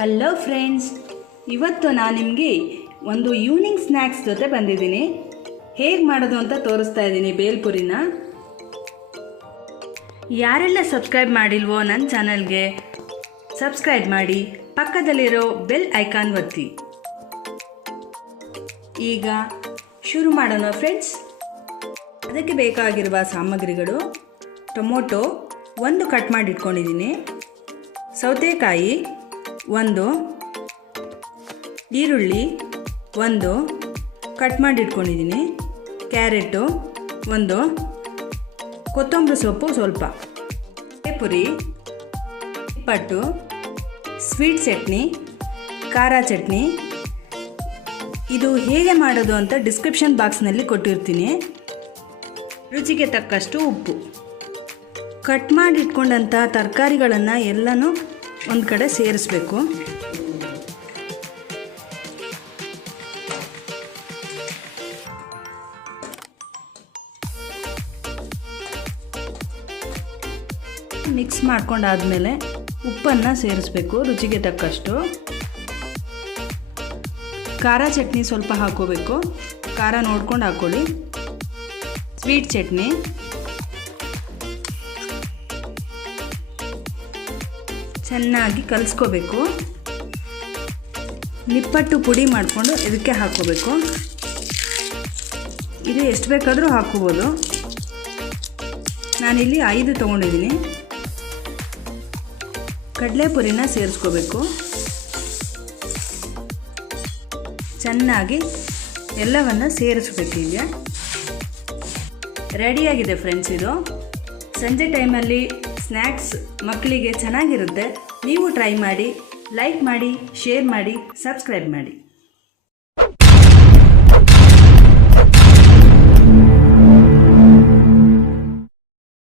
Hello friends, ಇವತ್ತು ನಾನು ನಿಮಗೆ ಒಂದು ಈವ್ನಿಂಗ್ ಸ್ನ್ಯಾಕ್ಸ್ ಜೊತೆ ಬಂದಿದ್ದೀನಿ. ಹೇಗೆ ಮಾಡೋದು ಅಂತ ತೋರಿಸ್ತಾ ಇದ್ದೀನಿ. ಬೇಲ್ಪುರಿನ ಯಾರೆಲ್ಲ ಸಬ್ಸ್ಕ್ರೈಬ್ ಮಾಡಿಲ್ವೋ ನನ್ನ ಚಾನಲ್ಗೆ ಸಬ್ಸ್ಕ್ರೈಬ್ ಮಾಡಿ, ಪಕ್ಕದಲ್ಲಿರೋ ಬೆಲ್ ಐಕಾನ್ ಒತ್ತಿ. ಈಗ ಶುರು ಮಾಡೋಣ ಫ್ರೆಂಡ್ಸ್. ಅದಕ್ಕೆ ಬೇಕಾಗಿರುವ ಸಾಮಗ್ರಿಗಳು: ಟೊಮೊಟೊ 1 ಕಟ್ ಮಾಡಿ ಇಟ್ಕೊಂಡಿದ್ದೀನಿ, ಸೌತೆಕಾಯಿ 1, ಈರುಳ್ಳಿ 1 ಕಟ್ ಮಾಡಿ ಇಟ್ಕೊಂಡಿದ್ದೀನಿ, ಕ್ಯಾರೆಟು 1, ಕೊತ್ತಂಬರಿ ಸೊಪ್ಪು ಸ್ವಲ್ಪ, ಪುರಿ, ನಿಪ್ಪಟ್ಟು, ಸ್ವೀಟ್ ಚಟ್ನಿ, ಖಾರ ಚಟ್ನಿ. ಇದು ಹೇಗೆ ಮಾಡೋದು ಅಂತ ಡಿಸ್ಕ್ರಿಪ್ಷನ್ ಬಾಕ್ಸ್ನಲ್ಲಿ ಕೊಟ್ಟಿರ್ತೀನಿ. ರುಚಿಗೆ ತಕ್ಕಷ್ಟು ಉಪ್ಪು. ಕಟ್ ಮಾಡಿ ಇಟ್ಕೊಂಡಂಥ ತರಕಾರಿಗಳನ್ನು ಎಲ್ಲನೂ ಒಂದು ಕಡೆ ಸೇರಿಸ್ಬೇಕು. ಮಿಕ್ಸ್ ಮಾಡ್ಕೊಂಡಾದ್ಮೇಲೆ ಉಪ್ಪನ್ನು ಸೇರಿಸ್ಬೇಕು ರುಚಿಗೆ ತಕ್ಕಷ್ಟು. ಖಾರ ಚಟ್ನಿ ಸ್ವಲ್ಪ ಹಾಕೋಬೇಕು, ಖಾರ ನೋಡ್ಕೊಂಡು ಹಾಕ್ಕೊಳ್ಳಿ. ಸ್ವೀಟ್ ಚಟ್ನಿ, ಚೆನ್ನಾಗಿ ಕಲಿಸ್ಕೋಬೇಕು. ನಿಪ್ಪಟ್ಟು ಪುಡಿ ಮಾಡಿಕೊಂಡು ಇದಕ್ಕೆ ಹಾಕ್ಕೋಬೇಕು. ಇದು ಎಷ್ಟು ಬೇಕಾದರೂ ಹಾಕ್ಕೋಬೋದು. ನಾನಿಲ್ಲಿ 5 ತೊಗೊಂಡಿದ್ದೀನಿ. ಕಡಲೆಪುರಿನ ಸೇರಿಸ್ಕೋಬೇಕು. ಚೆನ್ನಾಗಿ ಎಲ್ಲವನ್ನು ಸೇರಿಸ್ಬೇಕು. ಈಗ ರೆಡಿಯಾಗಿದೆ ಫ್ರೆಂಡ್ಸ್. ಇದು ಸಂಜೆ ಟೈಮಲ್ಲಿ ಸ್ನ್ಯಾಕ್ಸ್ ಮಕ್ಕಳಿಗೆ ಚೆನ್ನಾಗಿರುತ್ತೆ. ನೀವು ಟ್ರೈ ಮಾಡಿ, ಲೈಕ್ ಮಾಡಿ, ಶೇರ್ ಮಾಡಿ, ಸಬ್ಸ್ಕ್ರೈಬ್ ಮಾಡಿ.